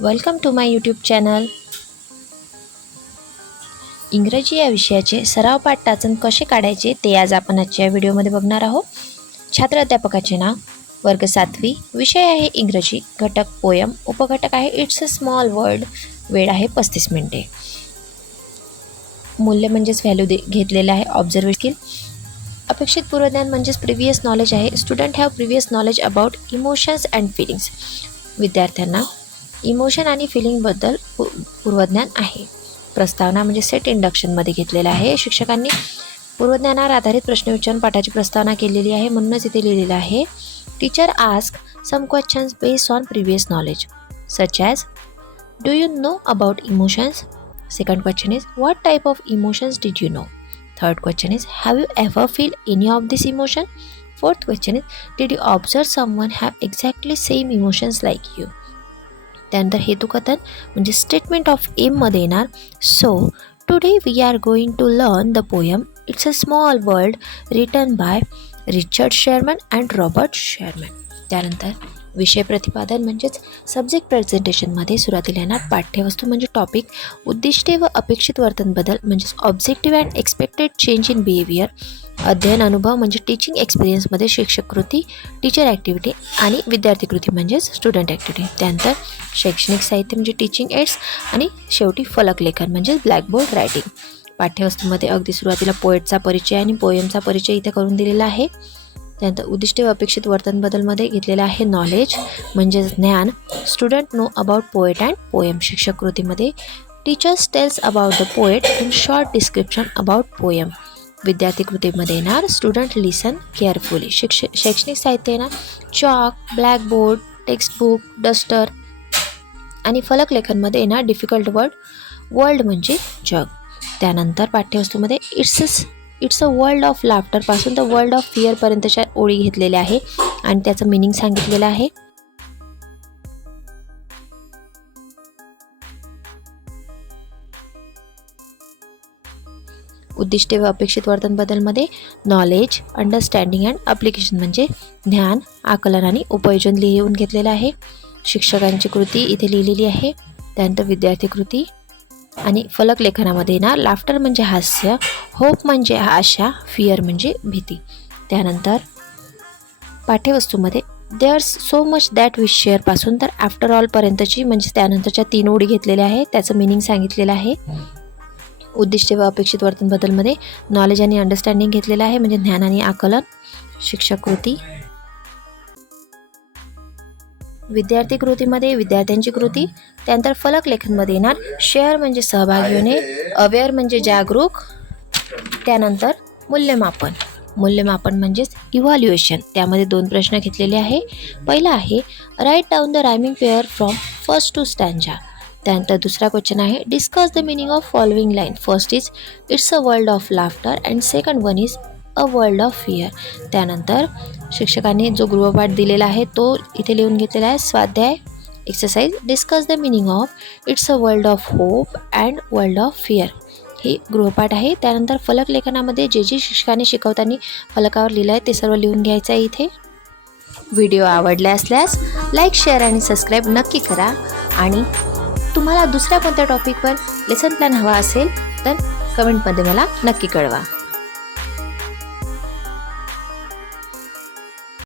Welcome to my YouTube channel. इंग्रजी या विषयाचे सराव पाठ टाचन कसे काढायचे ते आज आपण आजच्या व्हिडिओमध्ये बघणार आहोत. छात्र अध्यापकाचे नाव, वर्ग 7वी, विषय आहे इंग्रजी, घटक पोयम, उपघटक आहे इट्स अ स्मॉल वर्ल्ड, वेळ आहे 35 मिनिटे. मूल्य म्हणजेच व्हॅल्यू घेतलेलं आहे. ऑब्झर्वेशन स्किल, अपेक्षित पूर्वज्ञान म्हणजेच प्रिव्हियस नॉलेज आहे. Student have previous knowledge about emotions and feelings, विद्यार्थ्यांना इमोशन आणि फिलिंगबद्दल पूर्वज्ञान आहे. प्रस्तावना म्हणजे सेट इंडक्शनमध्ये घेतलेला आहे. शिक्षकांनी पूर्वज्ञानावर आधारित प्रश्न विचारून पाठाची प्रस्तावना केलेली आहे, म्हणूनच इथे लिहिलेलं आहे. Teacher ask some questions based on previous knowledge such as do you know about emotions. Second question is what type of emotions did you know. Third question is have you ever feel any of this emotion. Fourth question is did you observe someone have exactly same emotions like you. त्यानंतर हेतुकथन म्हणजे statement of एममध्ये येणार. So today we are going to learn the poem it's a small world written by Richard Sherman and Robert Sherman. त्यानंतर विषय प्रतिपादन म्हणजेच subject प्रेझेंटेशनमध्ये सुरुवातीला येणार. पाठ्यवस्तू म्हणजे टॉपिक, उद्दिष्टे व अपेक्षित वर्तन बदल म्हणजेच objective and expected change in behaviour. अध्ययन अनुभव म्हणजे टीचिंग एक्सपिरियन्समध्ये शिक्षक कृती, टीचर ॲक्टिव्हिटी आणि विद्यार्थी कृती म्हणजेच स्टुडंट ॲक्टिव्हिटी. त्यानंतर शैक्षणिक साहित्य म्हणजे टीचिंग एड्स आणि शेवटी फलकलेखन म्हणजे ब्लॅकबोर्ड रायटिंग. पाठ्यवस्तूमध्ये अगदी सुरुवातीला पोएटचा परिचय आणि पोयमचा परिचय इथे करून दिलेला आहे. त्यानंतर उद्दिष्टे व अपेक्षित वर्तन बदलमध्ये घेतलेलं आहे नॉलेज म्हणजे ज्ञान. Student know about poet and poem. शिक्षक कृतीमध्ये teachers tells about the poet in short description about poem. विद्यार्थी कृतीमध्ये येणार स्टुडंट लिसन केअरफुली. शैक्षणिक साहित्य येणार चॉक, ब्लॅकबोर्ड, टेक्स्टबुक, डस्टर आणि फलकलेखनमध्ये येणार डिफिकल्ट वर्ल्ड म्हणजे जग. त्यानंतर पाठ्यवस्तूमध्ये इट्स अ वर्ल्ड ऑफ लाफ्टरपासून द वर्ल्ड ऑफ फिअरपर्यंतच्या ओळी घेतलेल्या आहे आणि त्याचं मिनिंग सांगितलेलं आहे. उद्दिष्टे व अपेक्षित वर्तन बदलमध्ये नॉलेज, अंडरस्टँडिंग अँड ॲप्लिकेशन म्हणजे ज्ञान, आकलन आणि उपयोजन लिहून घेतलेलं आहे. शिक्षकांची कृती इथे लिहिलेली आहे. त्यानंतर विद्यार्थी कृती आणि फलकलेखनामध्ये येणार लाफ्टर म्हणजे हास्य, होप म्हणजे आशा, फिअर म्हणजे भीती. त्यानंतर पाठ्यवस्तूमध्ये there's so much that we share पासून तर आफ्टर ऑलपर्यंतची म्हणजे त्यानंतरच्या 3 ओळी घेतलेल्या आहे, त्याचं मिनिंग सांगितलेलं आहे. उद्दिष्टे व अपेक्षित वर्तन बदलमध्ये नॉलेज आणि अंडरस्टँडिंग घेतलेलं आहे म्हणजे ज्ञान आणि आकलन. शिक्षक कृती, विद्यार्थी कृतीमध्ये विद्यार्थ्यांची कृती. त्यानंतर फलक लेखनमध्ये येणार शेअर म्हणजे सहभागी होणे, अवेअर म्हणजे जागरूक. त्यानंतर मूल्यमापन म्हणजेच इव्हॅल्युएशन. त्यामध्ये 2 प्रश्न घेतलेले आहे. पहिला आहे write down the rhyming pair from first to stanza. त्यानंतर दुसरा क्वेश्चन आहे discuss the meaning of following line. First is it's a world of laughter and second one is a world of fear. त्यानंतर शिक्षकांनी जो गृहपाठ दिलेला आहे तो इथे लिहून घेतलेला आहे. स्वाध्याय exercise discuss the meaning of it's a world of hope and world of fear, ही गृहपाठ आहे. त्यानंतर फलक लेखनामध्ये जे शिक्षकांनी शिकवताना फलकावर लिहिलं आहे ते सर्व लिहून घ्यायचं आहे इथे. व्हिडिओ आवडले असल्यास लाईक, शेअर आणि सबस्क्राईब नक्की करा. आणि तुम्हाला दुसऱ्या कोणत्या टॉपिकवर लेसन प्लॅन हवा असेल तर कमेंटमध्ये मला नक्की कळवा.